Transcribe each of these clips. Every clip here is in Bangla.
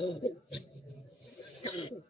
Thank you.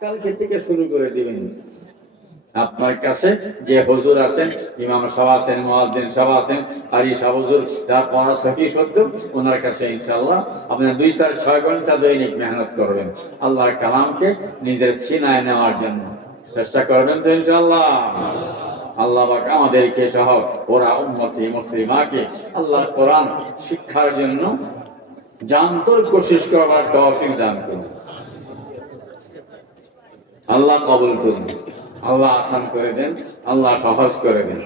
কালকে থেকে শুরু করে দিবেন। আপনার কাছে যে হুজুর আছেন, ইমাম সাহেব আছেন, মুয়াজ্জিন সাহেব আছেন আর সাহেব হুজুর, যার পড়া সহি সত্য, ওনার কাছে ইনশাআল্লাহ আপনি দুই চার ছয় ঘণ্টা দৈনিক মেহনত করবেন আল্লাহর কালামকে নিজের সিনায় নেওয়ার জন্য। চেষ্টা করবেন তো ইনশাআল্লাহ। আল্লাহ পাক আমাদেরকে সহ ওরা উম্মতি মুসলিমাকে আল্লাহ কোরআন শিক্ষার জন্য জান্তর কোশিশ করবার তৌফিক দান করুন। আল্লাহ কবুল করুন। আল্লাহ আসান করে দেন, আল্লাহ সহজ করে দেন।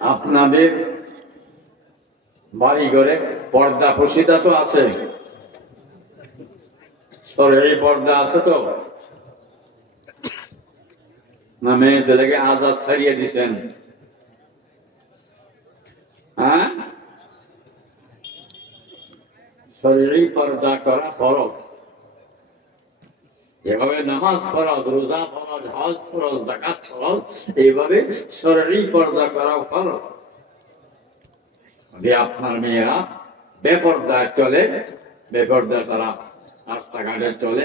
আপনাদের বাড়ি ঘরে পর্দা প্রসিদা তো আছে? সরকারি পর্দা আছে তো? না মেয়ে ছেলেকে আজাদ ছাড়িয়ে দিছেন। হ্যাঁ? শরীরই পর্দা করা ফরজ। এভাবে নামাজ ফরজ রোজা ফরজ হজ ফরজ জাকাত ফরজ এইভাবে শরীরই পর্দা করা ফরজ যদি আপনার মেয়েরা বেপর্দায় চলে, বেপর্দা তারা রাস্তাঘাটে চলে,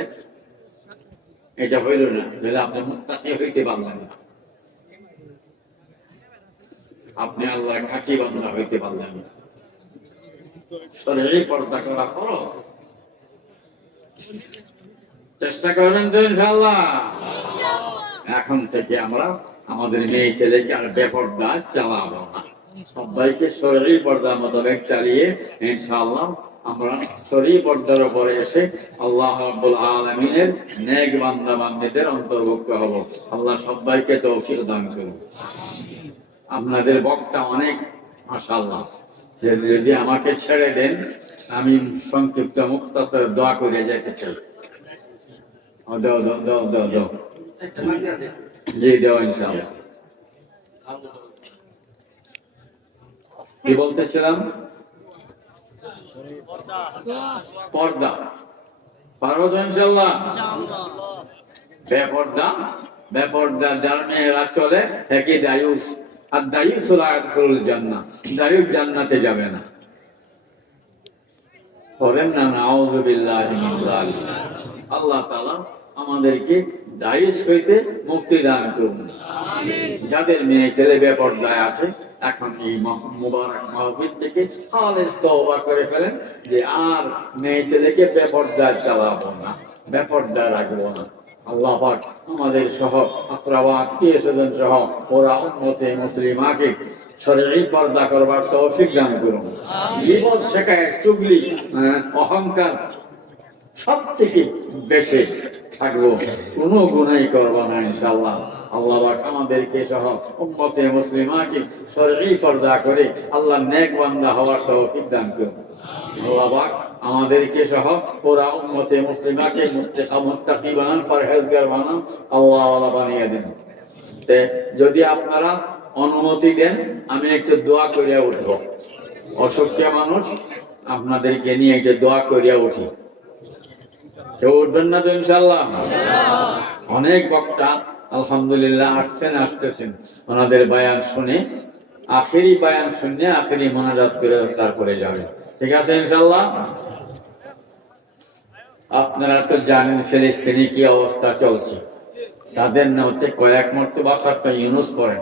এটা হইল না। তাহলে আপনি মুক্তাকি হইতে পারলেন না। আপনি আল্লাহ খাঁটি বান্দা হইতে পারলেন না। শরীরে পর্দা করা করো চেষ্টা করবেন তো ইনশাল্লাহ এখন থেকে আমরা আমাদের মেয়ে ছেলেকে আর বেপর্দা চালাবো না। সবাইকে শরীর পর্দার মোতাবেক চালিয়ে ইনশাআল্লাহ আমরা শরীর পর্দার উপরে এসে আল্লাহ রাব্বুল আলামিনের নেক বান্দা বান্দীদের অন্তর্ভুক্ত হব। আল্লাহ সবাইকে তৌফিক দান করুন। আপনাদের বক্তা অনেক মাশাআল্লাহ। যে যদি আমাকে ছেড়ে দেন আমি সংক্ষিপ্ত মুক্ত দোয়া করে যেতে চাই। দাও দাও কি বলতেছিলাম? পর্দা। ইনশাল্লাহ বেপর্দা বেপর্দা যার চলে, একই দায়ুস। আর দায়ুস হলো দায়ুস জান্নাতে যাবে না। করেন না আল্লাহ আমাদেরকে দায়ুস হইতে মুক্তি দান করুন। যাদের মেয়ে ছেলে বেপর্দায় আছে এখন এই মুবারক মাহফিল থেকে খালেজ তওবা করে ফেলেন যে আর মেয়ে ছেলেকে বেপর্দায় চালাবো না বেপর্দায় রাখব না। আল্লাহ পাক আমাদের সহ আক্রাবা আত্মীয় স্বজন সহ ওরা উন্মতে মুসলিমাকে পর্দা করবার তৌফিক দান করুন। বিপদ শেখায় চুগলি অহংকার সব থেকে বেশি থাকব। কোনো গুনাই করব না ইনশাল্লাহ আল্লাহ আমাদেরকে সহ উম্মতে মুসলিমাকে শরীরী পর্দা করে আল্লাহ নেক বান্দা হওয়ার তৌফিক দান করুন। আল্লাহবাক আমাদেরকে সহ ওরা উম্মতে মুসলিমাকে মুত্তাকা বানান পরহেজগার বানান আল্লাহ বানিয়ে দেন। যদি আপনারা অনুমতি দেন, আমি একটু দোয়া করিয়া উঠব। অসুস্থ মানুষ, আপনাদেরকে নিয়ে একটু দোয়া করিয়া উঠি। কেউ উঠবেন না তো ইনশাল্লাহ অনেক বক্তা, আলহামদুলিল্লাহ, আসছেন, আসতেছেন। ওনাদের বায়ান শুনে, আখেরি বায়ান শুনে আখেরি মনাজাত করে তারপরে যাবে ঠিক আছে ইনশাল্লাহ আপনারা তো জানেন ফিলিস্তিনি কি অবস্থা চলছে। তাদের না হচ্ছে কয়েক মর্তবা একটা ইউনুস করেন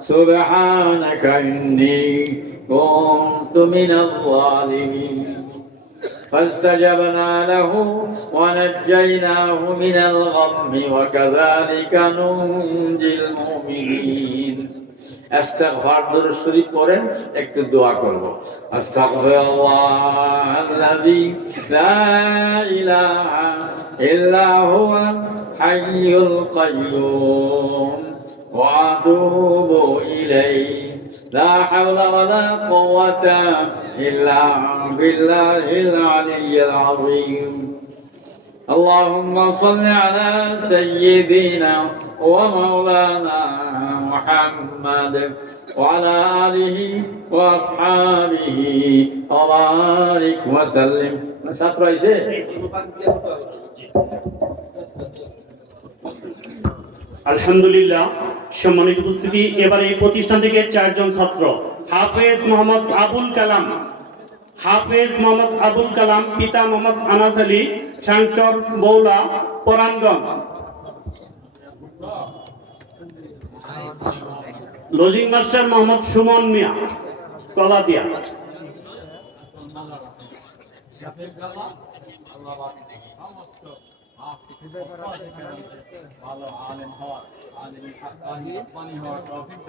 سبحانك إني كنت من الظالمين فاستجبنا له ونجيناه من الغم وكذلك ننجي المؤمنين استغفار در শরীফ করেন একটু দোয়া করব আস্তাগফিরুল্লাহ الذي لا اله الا هو الحي القيوم وأتوب إليه لا حول ولا قوة إلا بالله العلي العظيم اللهم صل على سيدنا ومولانا محمد وعلى آله وأصحابه وبارك وسلم شاطر الحمد لله সম্মানিত উপস্থিতি, এবার এই প্রতিষ্ঠান থেকে চারজন ছাত্র। হাফেজ মোহাম্মদ আবুল কালাম। হাফেজ মোহাম্মদ আবুল কালাম, পিতা মোহাম্মদ আনাস আলী সাংচর বৌলা পরাণগঞ্জ লজিং মাস্টার মোহাম্মদ সুমন মিয়া, কলাদিয়া। ভালো আলেম হওয়ার আলেম হওয়ার তৌফিক